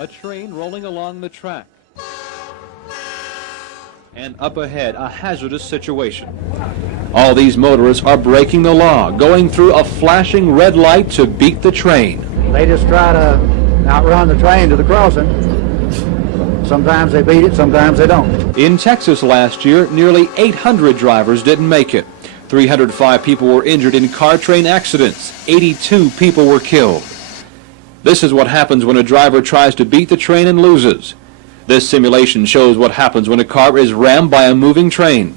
A train rolling along the track. And up ahead, a hazardous situation. All these motorists are breaking the law, going through a flashing red light to beat the train. They just try to outrun the train to the crossing. Sometimes they beat it, sometimes they don't. In Texas last year, nearly 800 drivers didn't make it. 305 people were injured in car-train accidents. 82 people were killed. This is what happens when a driver tries to beat the train and loses. This simulation shows what happens when a car is rammed by a moving train.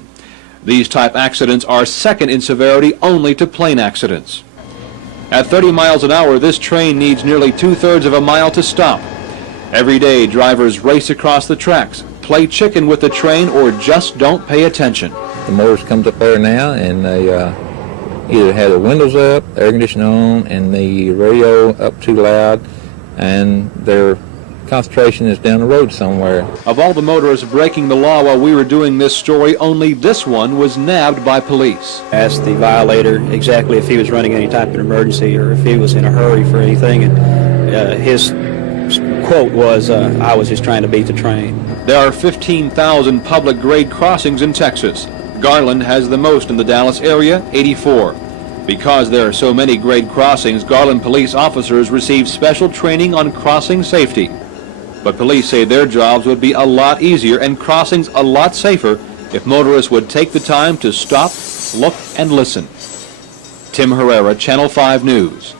These type accidents are second in severity only to plane accidents. At 30 miles an hour, this train needs nearly 2/3 of a mile to stop. Every day, drivers race across the tracks, play chicken with the train, or just don't pay attention. The motorist comes up there now, and they either have the windows up, air conditioning on, and the radio up too loud, and their concentration is down the road somewhere. Of all the motorists breaking the law while we were doing this story, only this one was nabbed by police. Asked the violator exactly if he was running any type of emergency or if he was in a hurry for anything, and his quote was, "I was just trying to beat the train." There are 15,000 public grade crossings in Texas. Garland has the most in the Dallas area, 84. Because there are so many grade crossings, Garland police officers receive special training on crossing safety. But police say their jobs would be a lot easier and crossings a lot safer if motorists would take the time to stop, look, and listen. Tim Herrera, Channel 5 News.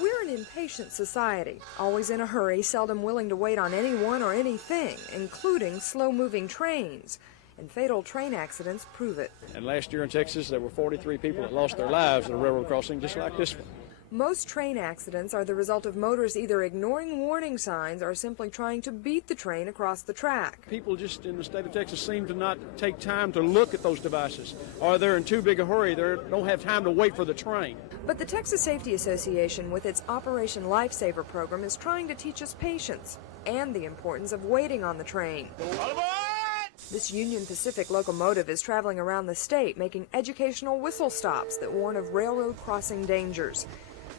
We're an impatient society, always in a hurry, seldom willing to wait on anyone or anything, including slow-moving trains. And fatal train accidents prove it. And last year in Texas, there were 43 people that lost their lives at a railroad crossing just like this one. Most train accidents are the result of motorists either ignoring warning signs or simply trying to beat the train across the track. People just in the state of Texas seem to not take time to look at those devices, or they're in too big a hurry. They don't have time to wait for the train. But the Texas Safety Association, with its Operation Lifesaver program, is trying to teach us patience and the importance of waiting on the train. This Union Pacific locomotive is traveling around the state, making educational whistle stops that warn of railroad crossing dangers.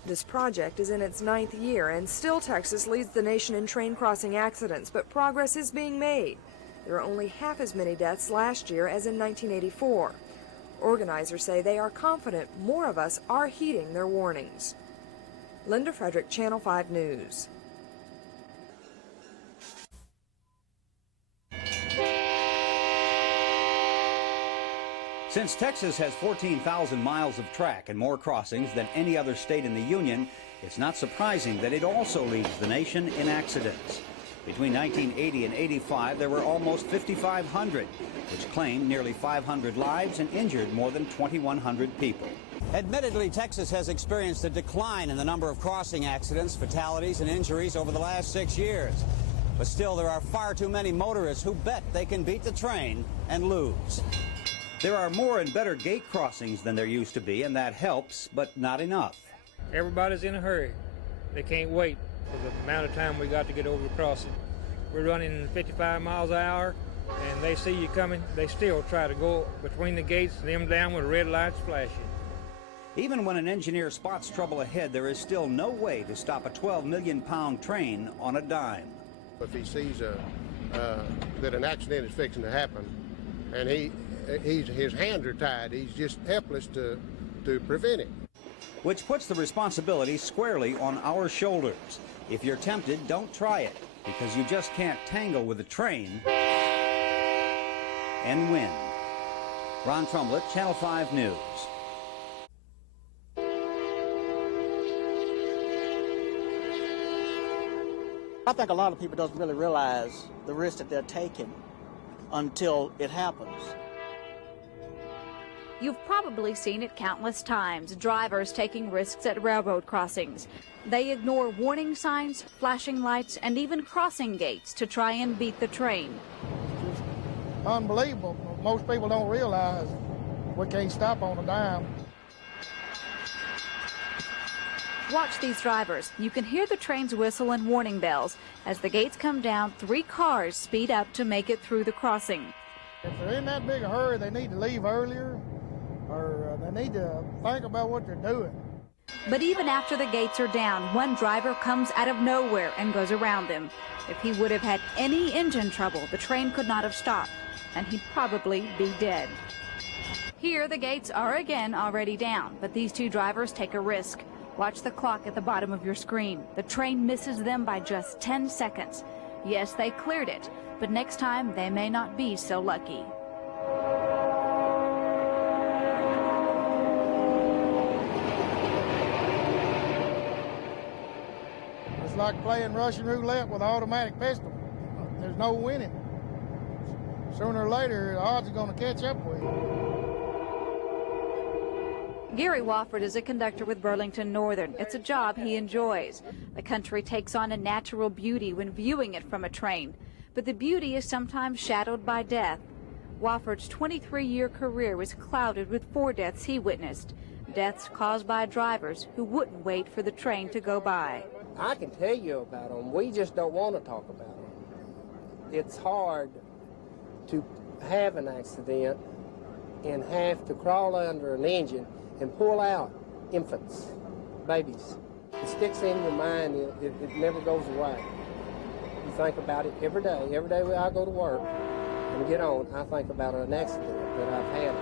This project is in its 9th year, and still Texas leads the nation in train crossing accidents, but progress is being made. There are only half as many deaths last year as in 1984. Organizers say they are confident more of us are heeding their warnings. Linda Frederick, Channel 5 News. Since Texas has 14,000 miles of track and more crossings than any other state in the Union, it's not surprising that it also leads the nation in accidents. Between 1980 and 85, there were almost 5,500, which claimed nearly 500 lives and injured more than 2,100 people. Admittedly, Texas has experienced a decline in the number of crossing accidents, fatalities, and injuries over the last 6 years. But still, there are far too many motorists who bet they can beat the train and lose. There are more and better gate crossings than there used to be, and that helps, but not enough. Everybody's in a hurry. They can't wait for the amount of time we got to get over the crossing. We're running 55 miles an hour, and they see you coming. They still try to go between the gates and them down with red lights flashing. Even when an engineer spots trouble ahead, there is still no way to stop a 12-million-pound train on a dime. If he sees that an accident is fixing to happen, and his hands are tied, he's just helpless to prevent it. Which puts the responsibility squarely on our shoulders. If you're tempted, don't try it, because you just can't tangle with the train and win. Ron Trumbull, Channel 5 News. I think a lot of people don't really realize the risk that they're taking until it happens. You've probably seen it countless times, drivers taking risks at railroad crossings. They ignore warning signs, flashing lights, and even crossing gates to try and beat the train. It's unbelievable. Most people don't realize we can't stop on a dime. Watch these drivers. You can hear the train's whistle and warning bells. As the gates come down, 3 cars speed up to make it through the crossing. If they're in that big a hurry, they need to leave earlier, or they need to think about what they're doing. But even after the gates are down, one driver comes out of nowhere and goes around them. If he would have had any engine trouble, the train could not have stopped, and he'd probably be dead. Here, the gates are again already down, but these two drivers take a risk. Watch the clock at the bottom of your screen. The train misses them by just 10 seconds. Yes, they cleared it, but next time they may not be so lucky. It's like playing Russian roulette with an automatic pistol. There's no winning. Sooner or later, the odds are going to catch up with you. Gary Wofford is a conductor with Burlington Northern. It's a job he enjoys. The country takes on a natural beauty when viewing it from a train, but the beauty is sometimes shadowed by death. Wofford's 23-year career was clouded with 4 deaths he witnessed, deaths caused by drivers who wouldn't wait for the train to go by. I can tell you about them. We just don't want to talk about them. It's hard to have an accident and have to crawl under an engine and pull out infants, babies. It sticks in your mind. It never goes away. You think about it every day. Every day I go to work and get on, I think about an accident that I've had.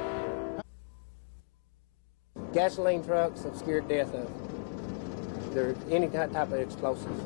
Gasoline trucks have scared death of them. They're any type of explosives.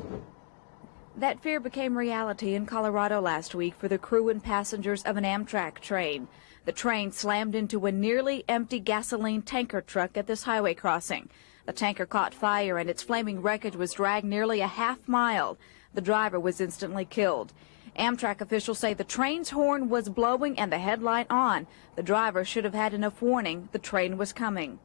That fear became reality in Colorado last week for the crew and passengers of an Amtrak train. The train slammed into a nearly empty gasoline tanker truck at this highway crossing. The tanker caught fire and its flaming wreckage was dragged nearly a half-mile. The driver was instantly killed. Amtrak officials say the train's horn was blowing and the headlight on. The driver should have had enough warning the train was coming.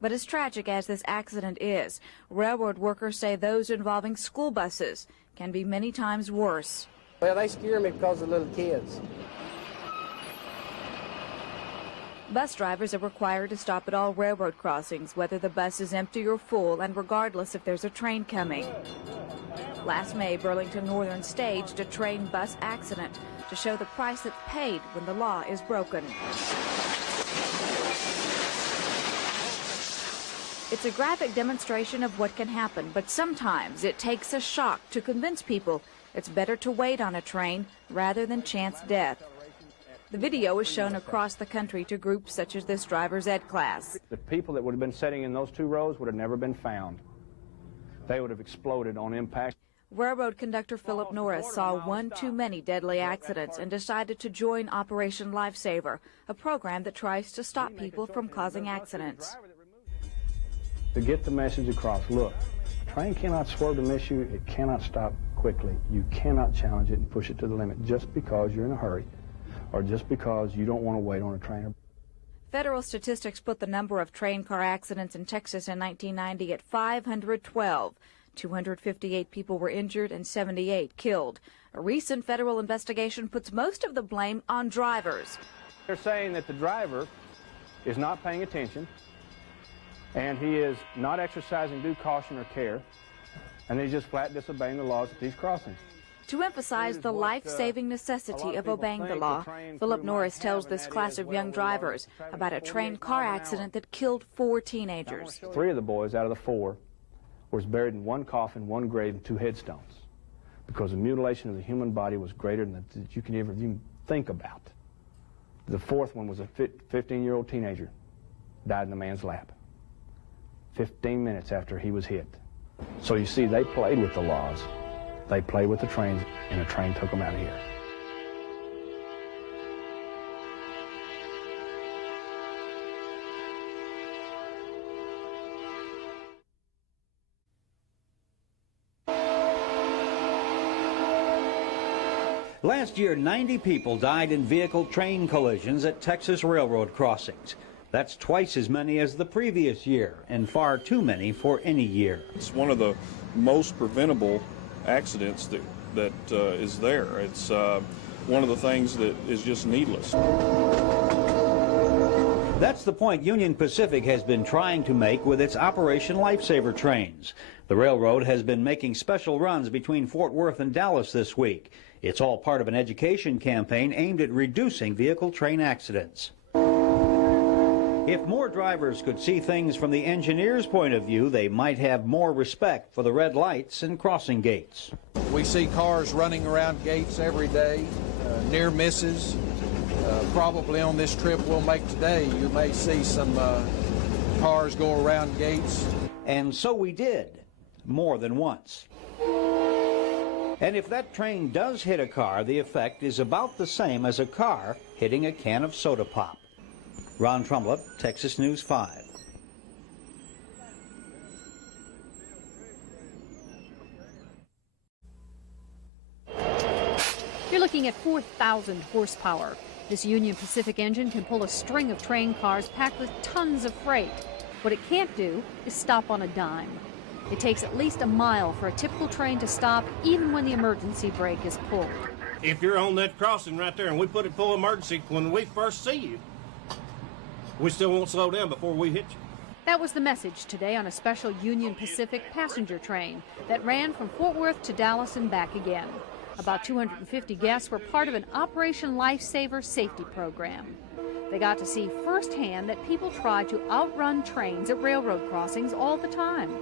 But as tragic as this accident is, railroad workers say those involving school buses can be many times worse. Well, they scare me because of little kids. Bus drivers are required to stop at all railroad crossings, whether the bus is empty or full, and regardless if there's a train coming. Last May, Burlington Northern staged a train bus accident to show the price that's paid when the law is broken. It's a graphic demonstration of what can happen, but sometimes it takes a shock to convince people it's better to wait on a train rather than chance death. The video is shown across the country to groups such as this driver's ed class. The people that would have been sitting in those 2 rows would have never been found. They would have exploded on impact. Railroad conductor Philip Norris saw one too many deadly accidents and decided to join Operation Lifesaver, a program that tries to stop people from causing accidents. To get the message across, look, a train cannot swerve to miss you. It cannot stop quickly. You cannot challenge it and push it to the limit just because you're in a hurry or just because you don't want to wait on a train. Federal statistics put the number of train car accidents in Texas in 1990 at 512. 258 people were injured and 78 killed. A recent federal investigation puts most of the blame on drivers. They're saying that the driver is not paying attention and he is not exercising due caution or care, and he's just flat disobeying the laws at these crossings. To emphasize the life-saving necessity of obeying the law, Philip Norris tells this class of young drivers about a train car accident that killed 4 teenagers. 3 of the boys out of the 4 was buried in 1 coffin, 1 grave, and 2 headstones because the mutilation of the human body was greater than that you can ever even think about. The 4th one was a 15-year-old teenager, died in the man's lap 15 minutes after he was hit. So you see, they played with the laws. They played with the trains, and the train took them out of here. Last year, 90 people died in vehicle-train collisions at Texas railroad crossings. That's twice as many as the previous year, and far too many for any year. It's one of the most preventable accidents that is there. It's one of the things that is just needless. That's the point Union Pacific has been trying to make with its Operation Lifesaver trains. The railroad has been making special runs between Fort Worth and Dallas this week. It's all part of an education campaign aimed at reducing vehicle train accidents. If more drivers could see things from the engineer's point of view, they might have more respect for the red lights and crossing gates. We see cars running around gates every day, near misses. Probably on this trip we'll make today, you may see some cars go around gates. And so we did, more than once. And if that train does hit a car, the effect is about the same as a car hitting a can of soda pop. Ron Trumlett, Texas News 5. You're looking at 4,000 horsepower. This Union Pacific engine can pull a string of train cars packed with tons of freight. What it can't do is stop on a dime. It takes at least a mile for a typical train to stop, even when the emergency brake is pulled. If you're on that crossing right there and we put it full emergency, when we first see you, we still won't slow down before we hit you. That was the message today on a special Union Pacific passenger train that ran from Fort Worth to Dallas and back again. About 250 guests were part of an Operation Lifesaver safety program. They got to see firsthand that people try to outrun trains at railroad crossings all the time.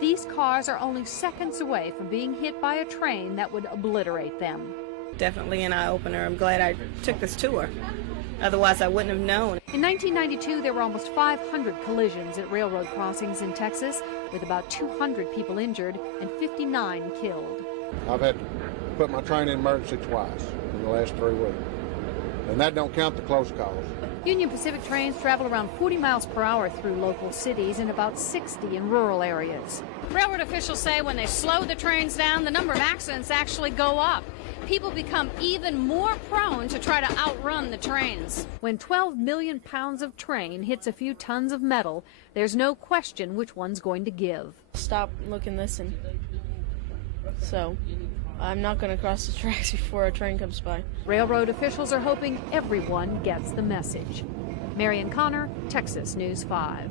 These cars are only seconds away from being hit by a train that would obliterate them. Definitely an eye-opener. I'm glad I took this tour. Otherwise, I wouldn't have known. In 1992, there were almost 500 collisions at railroad crossings in Texas, with about 200 people injured and 59 killed. I've had to put my train in emergency twice in the last 3 weeks. And that don't count the close calls. Union Pacific trains travel around 40 miles per hour through local cities and about 60 in rural areas. Railroad officials say when they slow the trains down, the number of accidents actually go up. People become even more prone to try to outrun the trains. When 12 million pounds of train hits a few tons of metal, there's no question which one's going to give. Stop, look, and listen. So, I'm not going to cross the tracks before a train comes by. Railroad officials are hoping everyone gets the message. Marion Connor, Texas News 5.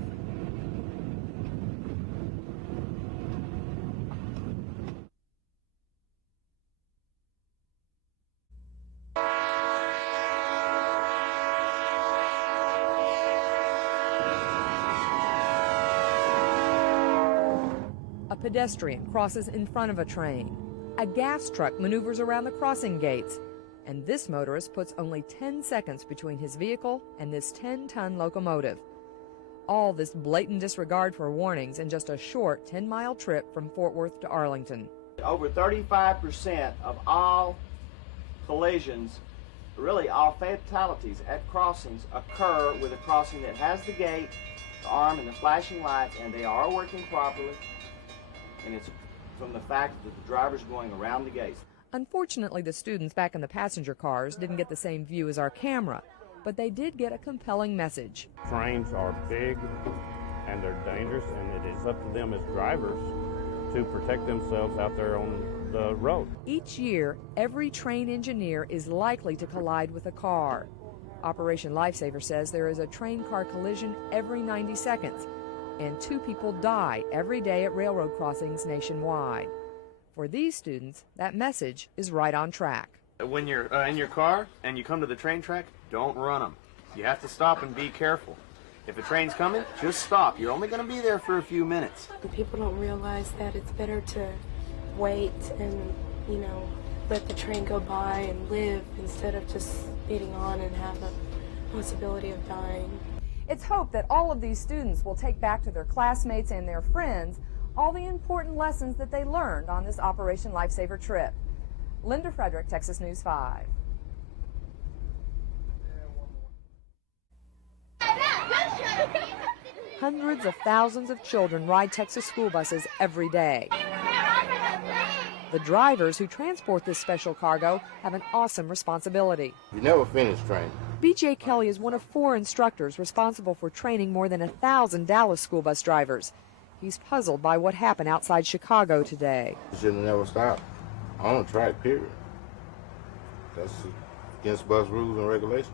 A pedestrian crosses in front of a train. A gas truck maneuvers around the crossing gates. And this motorist puts only 10 seconds between his vehicle and this 10-ton locomotive. All this blatant disregard for warnings in just a short 10-mile trip from Fort Worth to Arlington. Over 35% of all collisions, really all fatalities at crossings, occur with a crossing that has the gate, the arm, and the flashing lights, and they are working properly. And it's from the fact that the driver's going around the gates. Unfortunately, the students back in the passenger cars didn't get the same view as our camera, but they did get a compelling message. Trains are big and they're dangerous, and it is up to them as drivers to protect themselves out there on the road. Each year, every train engineer is likely to collide with a car. Operation Lifesaver says there is a train-car collision every 90 seconds, and 2 people die every day at railroad crossings nationwide. For these students, that message is right on track. When you're in your car and you come to the train track, don't run them. You have to stop and be careful. If a train's coming, just stop. You're only going to be there for a few minutes. People don't realize that it's better to wait and, let the train go by and live instead of just speeding on and have a possibility of dying. It's hoped that all of these students will take back to their classmates and their friends all the important lessons that they learned on this Operation Lifesaver trip. Linda Frederick, Texas News 5. Hundreds of thousands of children ride Texas school buses every day. The drivers who transport this special cargo have an awesome responsibility. You never finish training. B.J. Kelly is one of 4 instructors responsible for training more than 1,000 Dallas school bus drivers. He's puzzled by what happened outside Chicago today. You should have never stopped on a track, period. That's against bus rules and regulations.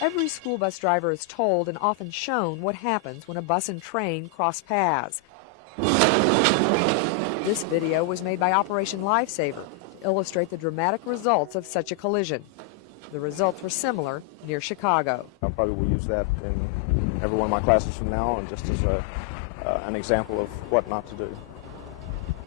Every school bus driver is told and often shown what happens when a bus and train cross paths. This video was made by Operation Lifesaver to illustrate the dramatic results of such a collision. The results were similar near Chicago. I probably will use that in every one of my classes from now on, just as an example of what not to do.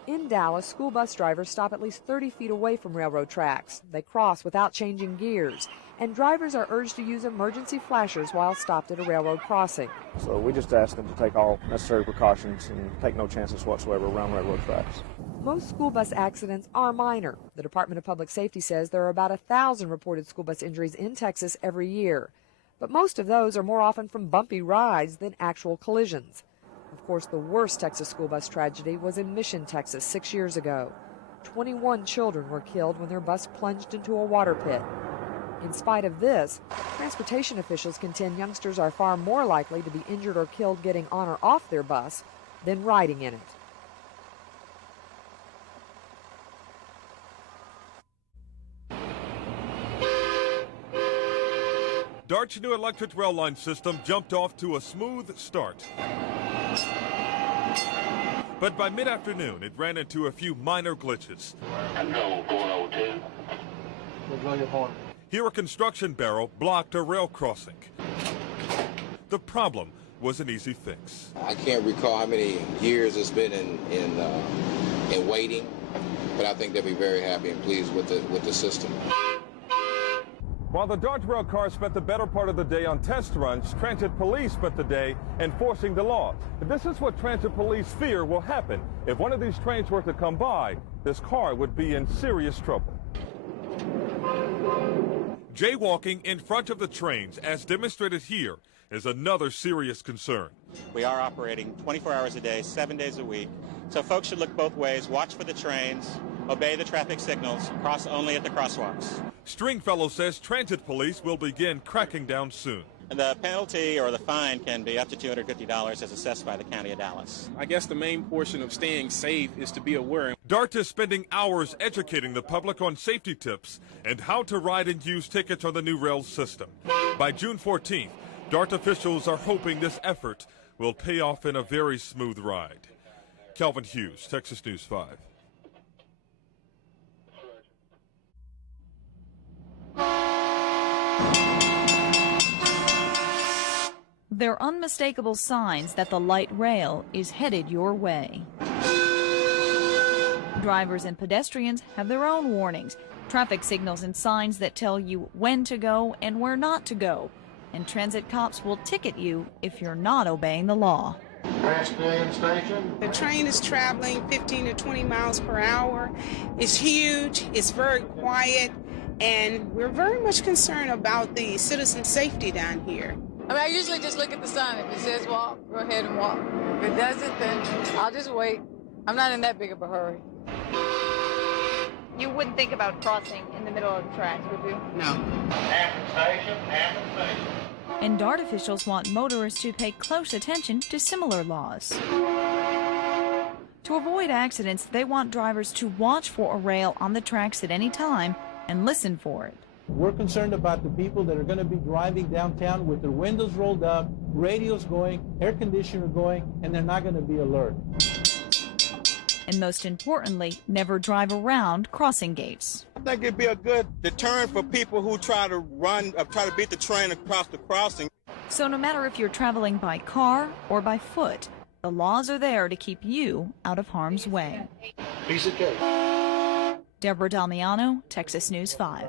In Dallas, school bus drivers stop at least 30 feet away from railroad tracks. They cross without changing gears, and drivers are urged to use emergency flashers while stopped at a railroad crossing. So we just ask them to take all necessary precautions and take no chances whatsoever around railroad tracks. Most school bus accidents are minor. The Department of Public Safety says there are about 1,000 reported school bus injuries in Texas every year. But most of those are more often from bumpy rides than actual collisions. Of course, the worst Texas school bus tragedy was in Mission, Texas, 6 years ago. 21 children were killed when their bus plunged into a water pit. In spite of this, transportation officials contend youngsters are far more likely to be injured or killed getting on or off their bus than riding in it. DART's new electric rail line system jumped off to a smooth start. But by mid-afternoon, it ran into a few minor glitches. Control 402. We'll blow your horn. Here, a construction barrel blocked a rail crossing. The problem was an easy fix. I can't recall how many years it's been in waiting, but I think they'll be very happy and pleased with the system. While the DART rail cars spent the better part of the day on test runs, transit police spent the day enforcing the law. This is what transit police fear will happen. If one of these trains were to come by, this car would be in serious trouble. Jaywalking in front of the trains, as demonstrated here, is another serious concern. We are operating 24 hours a day, 7 days a week, so folks should look both ways, watch for the trains, obey the traffic signals, cross only at the crosswalks. Stringfellow says transit police will begin cracking down soon. The penalty or the fine can be up to $250 as assessed by the County of Dallas. I guess the main portion of staying safe is to be aware. DART is spending hours educating the public on safety tips and how to ride and use tickets on the new rail system. By June 14th, DART officials are hoping this effort will pay off in a very smooth ride. Calvin Hughes, Texas News 5. They're unmistakable signs that the light rail is headed your way. Drivers and pedestrians have their own warnings, traffic signals and signs that tell you when to go and where not to go. And transit cops will ticket you if you're not obeying the law. The train is traveling 15 to 20 miles per hour. It's huge, it's very quiet, and we're very much concerned about the citizen safety down here. I mean, I usually just look at the sign. If it says walk, go ahead and walk. If it doesn't, then I'll just wait. I'm not in that big of a hurry. You wouldn't think about crossing in the middle of the tracks, would you? No. Hampton Station, Hampton Station. And DART officials want motorists to pay close attention to similar laws. To avoid accidents, they want drivers to watch for a rail on the tracks at any time and listen for it. We're concerned about the people that are going to be driving downtown with their windows rolled up, radios going, air conditioner going, and they're not going to be alert. And most importantly, never drive around crossing gates. I think it'd be a good deterrent for people who try to beat the train across the crossing. So no matter if you're traveling by car or by foot, the laws are there to keep you out of harm's way. Piece of cake. Deborah Damiano, Texas News 5.